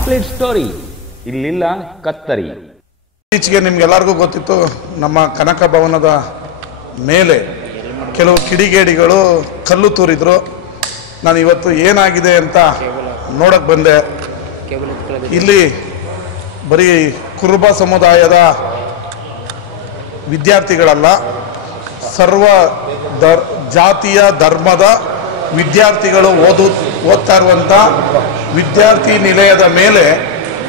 Complete story ಇಲ್ಲಿಲ್ಲ ಕತ್ತರಿ. ಇತ್ತೀಚೆಗೆ ನಿಮ್ಗೆಲ್ಲರಿಗೂ ಗೊತ್ತಿತ್ತು, ನಮ್ಮ ಕನಕ ಭವನದ ಮೇಲೆ ಕೆಲವು ಕಿಡಿಗೇಡಿಗಳು ಕಲ್ಲು ತೂರಿದ್ರು. ನಾನು ಇವತ್ತು ಏನಾಗಿದೆ ಅಂತ ನೋಡಕ್ಕೆ ಬಂದೆ. ಇಲ್ಲಿ ಬರೀ ಕುರುಬ ಸಮುದಾಯದ ವಿದ್ಯಾರ್ಥಿಗಳಲ್ಲ, ಸರ್ವ ಜಾತಿಯ ಧರ್ಮದ ವಿದ್ಯಾರ್ಥಿಗಳು ಓದ್ತಾ ಇರುವಂಥ ವಿದ್ಯಾರ್ಥಿ ನಿಲಯದ ಮೇಲೆ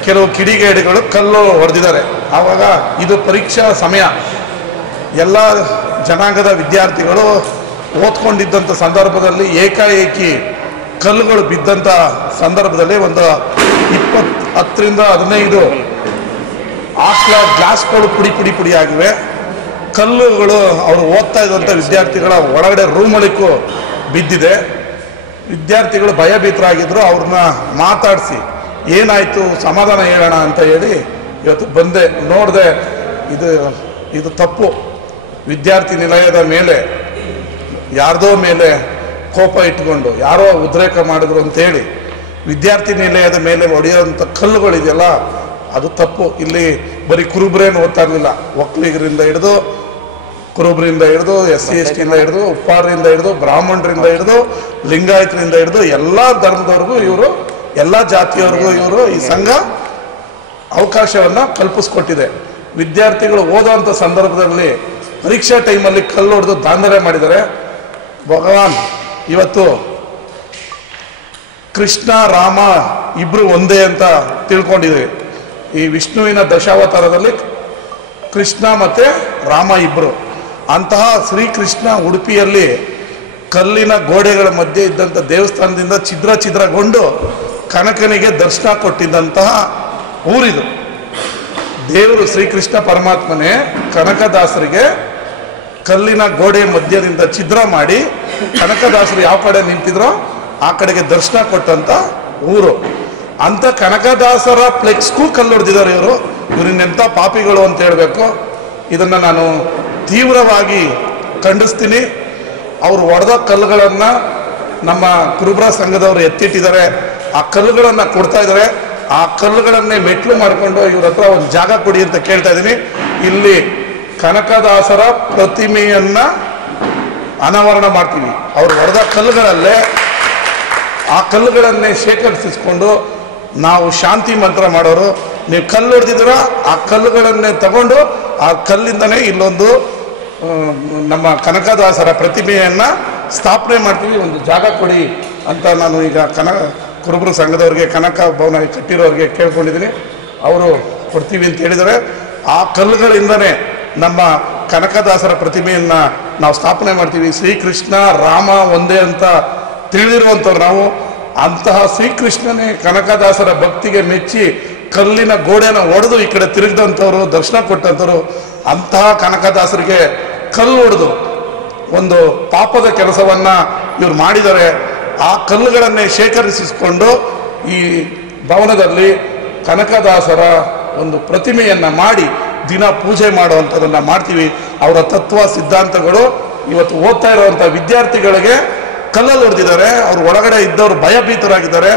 ಕೆಲವು ಕಿಡಿಗೇಡಿಗಳು ಕಲ್ಲು ಹೊಡೆದಿದ್ದಾರೆ. ಆವಾಗ ಇದು ಪರೀಕ್ಷಾ ಸಮಯ, ಎಲ್ಲ ಜನಾಂಗದ ವಿದ್ಯಾರ್ಥಿಗಳು ಓದ್ಕೊಂಡಿದ್ದಂಥ ಸಂದರ್ಭದಲ್ಲಿ ಏಕಾಏಕಿ ಕಲ್ಲುಗಳು ಬಿದ್ದಂಥ ಸಂದರ್ಭದಲ್ಲಿ ಒಂದು 10ರಿಂದ 15 ಆಕ್ಲ ಗ್ಲಾಸ್ಗಳು ಪುಡಿ ಆಗಿವೆ. ಕಲ್ಲುಗಳು ಅವರು ಓದ್ತಾ ಇದ್ದಂಥ ವಿದ್ಯಾರ್ಥಿಗಳ ಒಳಗಡೆ ರೂಮಳಿಗೂ ಬಿದ್ದಿದೆ. ವಿದ್ಯಾರ್ಥಿಗಳು ಭಯಭೀತರಾಗಿದ್ದರು. ಅವ್ರನ್ನ ಮಾತಾಡಿಸಿ ಏನಾಯಿತು ಸಮಾಧಾನ ಹೇಳೋಣ ಅಂತ ಹೇಳಿ ಇವತ್ತು ಬಂದೆ. ನೋಡಿದೆ ಇದು ತಪ್ಪು. ವಿದ್ಯಾರ್ಥಿ ನಿಲಯದ ಮೇಲೆ ಯಾರ್ದೋ ಮೇಲೆ ಕೋಪ ಇಟ್ಕೊಂಡು ಯಾರೋ ಉದ್ರೇಕ ಮಾಡಿದ್ರು ಅಂತೇಳಿ ವಿದ್ಯಾರ್ಥಿ ನಿಲಯದ ಮೇಲೆ ಹೊಡೆಯೋಂಥ ಕಲ್ಲುಗಳಿದೆಯಲ್ಲ, ಅದು ತಪ್ಪು. ಇಲ್ಲಿ ಬರೀ ಕುರುಬರೇನು ಓದ್ತಾ ಇರಲಿಲ್ಲ, ಒಕ್ಕಲಿಗರಿಂದ ಹಿಡಿದು ಕುರುಬರಿಂದ ಹಿಡಿದು SC ST ಹಿಡಿದು ಉಪ್ಪಾರರಿಂದ ಹಿಡಿದು ಬ್ರಾಹ್ಮಣರಿಂದ ಹಿಡಿದು ಲಿಂಗಾಯತರಿಂದ ಹಿಡಿದು ಎಲ್ಲ ಧರ್ಮದವ್ರಿಗೂ ಇವರು, ಎಲ್ಲ ಜಾತಿಯವರಿಗೂ ಇವರು ಈ ಸಂಘ ಅವಕಾಶವನ್ನು ಕಲ್ಪಿಸ್ಕೊಟ್ಟಿದೆ. ವಿದ್ಯಾರ್ಥಿಗಳು ಓದೋವಂಥ ಸಂದರ್ಭದಲ್ಲಿ ಪರೀಕ್ಷಾ ಟೈಮಲ್ಲಿ ಕಲ್ಲು ಹೊಡೆದು ದಾಂಧಲೆ ಮಾಡಿದ್ದಾರೆ. ಭಗವಾನ್ ಇವತ್ತು ಕೃಷ್ಣ ರಾಮ ಇಬ್ರು ಒಂದೇ ಅಂತ ತಿಳ್ಕೊಂಡಿದ್ದೀವಿ. ಈ ವಿಷ್ಣುವಿನ ದಶಾವತಾರದಲ್ಲಿ ಕೃಷ್ಣ ಮತ್ತು ರಾಮ ಇಬ್ಬರು. ಅಂತಹ ಶ್ರೀಕೃಷ್ಣ ಉಡುಪಿಯಲ್ಲಿ ಕಲ್ಲಿನ ಗೋಡೆಗಳ ಮಧ್ಯೆ ಇದ್ದಂಥ ದೇವಸ್ಥಾನದಿಂದ ಛಿದ್ರಗೊಂಡು ಕನಕನಿಗೆ ದರ್ಶನ ಕೊಟ್ಟಿದ್ದಂತಹ ಊರಿದು. ದೇವರು ಶ್ರೀಕೃಷ್ಣ ಪರಮಾತ್ಮನೇ ಕನಕದಾಸರಿಗೆ ಕಲ್ಲಿನ ಗೋಡೆ ಮಧ್ಯದಿಂದ ಛಿದ್ರ ಮಾಡಿ ಕನಕದಾಸರು ಯಾವ ಕಡೆ ನಿಂತಿದ್ರೋ ಆ ಕಡೆಗೆ ದರ್ಶನ ಕೊಟ್ಟಂತ ಊರು. ಅಂತ ಕನಕದಾಸರ ಫ್ಲೆಕ್ಸ್ಗೂ ಕಲ್ಲು ಹೊಡೆದಿದ್ದಾರೆ ಇವರು. ಇವರಿನೆಂಥ ಪಾಪಿಗಳು ಅಂತ ಹೇಳಬೇಕು. ಇದನ್ನು ನಾನು ತೀವ್ರವಾಗಿ ಖಂಡಿಸ್ತೀನಿ. ಅವರು ಹೊಡೆದ ಕಲ್ಲುಗಳನ್ನು ನಮ್ಮ ಕುರುಬರ ಸಂಘದವರು ಎತ್ತಿಟ್ಟಿದ್ದಾರೆ. ಆ ಕಲ್ಲುಗಳನ್ನು ಕೊಡ್ತಾ ಇದ್ದಾರೆ. ಆ ಕಲ್ಲುಗಳನ್ನೇ ಮೆಟ್ಲು ಮಾಡಿಕೊಂಡು ಇವ್ರ ಹತ್ರ ಒಂದು ಜಾಗ ಕೊಡಿ ಅಂತ ಕೇಳ್ತಾ ಇದ್ದೀನಿ. ಇಲ್ಲಿ ಕನಕದಾಸರ ಪ್ರತಿಮೆಯನ್ನ ಅನಾವರಣ ಮಾಡ್ತೀವಿ. ಅವ್ರು ಹೊಡೆದ ಕಲ್ಲುಗಳಲ್ಲೇ ಆ ಕಲ್ಲುಗಳನ್ನೇ ಶೇಖರಿಸಿಕೊಂಡು ನಾವು ಶಾಂತಿ ಮಂತ್ರ ಮಾಡೋರು. ನೀವು ಕಲ್ಲು ಹೊಡೆದಿದ್ದೀರ, ಆ ಕಲ್ಲುಗಳನ್ನೇ ತಗೊಂಡು ಆ ಕಲ್ಲಿಂದನೇ ಇಲ್ಲೊಂದು ನಮ್ಮ ಕನಕದಾಸರ ಪ್ರತಿಮೆಯನ್ನ ಸ್ಥಾಪನೆ ಮಾಡ್ತೀವಿ, ಒಂದು ಜಾಗ ಕೊಡಿ ಅಂತ ನಾನು ಈಗ ಕುರುಬರ ಸಂಘದವ್ರಿಗೆ, ಕನಕ ಭವನ ಕಟ್ಟಿರೋರಿಗೆ ಕೇಳ್ಕೊಂಡಿದ್ದೀನಿ. ಅವರು ಕೊಡ್ತೀವಿ ಅಂತ ಹೇಳಿದರೆ ಆ ಕಲ್ಲುಗಳಿಂದನೇ ನಮ್ಮ ಕನಕದಾಸರ ಪ್ರತಿಮೆಯನ್ನು ನಾವು ಸ್ಥಾಪನೆ ಮಾಡ್ತೀವಿ. ಶ್ರೀಕೃಷ್ಣ ರಾಮ ಒಂದೇ ಅಂತ ತಿಳಿದಿರುವಂಥವ್ರು ನಾವು. ಅಂತಹ ಶ್ರೀಕೃಷ್ಣನೇ ಕನಕದಾಸರ ಭಕ್ತಿಗೆ ಮೆಚ್ಚಿ ಕಲ್ಲಿನ ಗೋಡೆನ ಒಡೆದು ಈ ಕಡೆ ತಿರುಗಿದಂಥವ್ರು, ದರ್ಶನ ಕೊಟ್ಟಂಥವ್ರು. ಅಂತಹ ಕನಕದಾಸರಿಗೆ ಕಲ್ಲು ಹೊಡೆದು ಒಂದು ಪಾಪದ ಕೆಲಸವನ್ನು ಇವ್ರು ಮಾಡಿದ್ದಾರೆ. ಆ ಕಲ್ಲುಗಳನ್ನೇ ಶೇಖರಿಸಿಕೊಂಡು ಈ ಭವನದಲ್ಲಿ ಕನಕದಾಸರ ಒಂದು ಪ್ರತಿಮೆಯನ್ನು ಮಾಡಿ ದಿನ ಪೂಜೆ ಮಾಡುವಂಥದ್ದನ್ನು ಮಾಡ್ತೀವಿ. ಅವರ ತತ್ವ ಸಿದ್ಧಾಂತಗಳು ಇವತ್ತು ಓದ್ತಾ ಇರುವಂಥ ವಿದ್ಯಾರ್ಥಿಗಳಿಗೆ ಕಲ್ಲಲ್ಲಿ ಹೊಡೆದಿದ್ದಾರೆ. ಅವ್ರು ಒಳಗಡೆ ಇದ್ದವರು ಭಯಭೀತರಾಗಿದ್ದಾರೆ.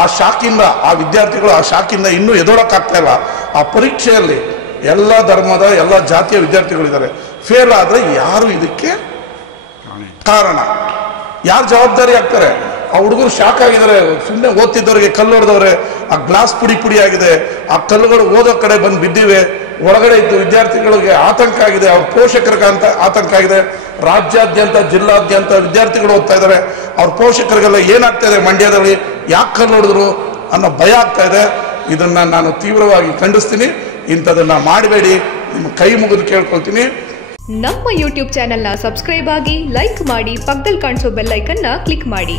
ಆ ಶಾಕಿಂದ ಆ ವಿದ್ಯಾರ್ಥಿಗಳು ಆ ಶಾಕಿಂದ ಇನ್ನೂ ಎದೋಳಕ್ಕಾಗ್ತಾ ಇಲ್ಲ. ಆ ಪರೀಕ್ಷೆಯಲ್ಲಿ ಎಲ್ಲ ಧರ್ಮದ ಎಲ್ಲ ಜಾತಿಯ ವಿದ್ಯಾರ್ಥಿಗಳಿದ್ದಾರೆ. ಫೇಲ್ ಆದರೆ ಯಾರು ಇದಕ್ಕೆ ಕಾರಣ, ಯಾರು ಜವಾಬ್ದಾರಿ ಆಗ್ತಾರೆ? ಆ ಹುಡುಗರು ಶಾಕ್ ಆಗಿದ್ದಾರೆ. ಸುಮ್ಮನೆ ಓದ್ತಿದ್ದವರಿಗೆ ಕಲ್ಲು ಹೊಡೆದವ್ರೆ. ಆ ಗ್ಲಾಸ್ ಪುಡಿ ಆಗಿದೆ. ಆ ಕಲ್ಲುಗಳು ಓದೋ ಕಡೆ ಬಂದು ಬಿದ್ದಿವೆ. ಒಳಗಡೆ ಇದ್ದು ವಿದ್ಯಾರ್ಥಿಗಳಿಗೆ ಆತಂಕ ಆಗಿದೆ. ಅವ್ರ ಪೋಷಕರಿಗೆ ಆತಂಕ ಆಗಿದೆ. ರಾಜ್ಯಾದ್ಯಂತ ಜಿಲ್ಲಾದ್ಯಂತ ವಿದ್ಯಾರ್ಥಿಗಳು ಓದ್ತಾ ಇದ್ದಾರೆ. ಅವ್ರ ಪೋಷಕರಿಗೆಲ್ಲ ಏನಾಗ್ತಾ ಇದೆ, ಮಂಡ್ಯದಲ್ಲಿ ಯಾಕೆ ಕಲ್ಲು ಹೊಡೆದ್ರು ಅನ್ನೋ ಭಯ ಆಗ್ತಾ ಇದೆ. ಇದನ್ನು ನಾನು ತೀವ್ರವಾಗಿ ಖಂಡಿಸ್ತೀನಿ. ಇಂಥದನ್ನು ಮಾಡಬೇಡಿ, ನಿಮ್ಮ ಕೈ ಮುಗಿದು ಕೇಳ್ಕೊಳ್ತೀನಿ. ನಮ್ಮ ಯೂಟ್ಯೂಬ್ ಚಾನೆಲ್ನ ಸಬ್ಸ್ಕ್ರೈಬ್ ಆಗಿ, ಲೈಕ್ ಮಾಡಿ, ಪಕ್ಕದಲ್ಲಿ ಕಾಣಿಸೋ ಬೆಲ್ ಐಕನ್ನ ಕ್ಲಿಕ್ ಮಾಡಿ.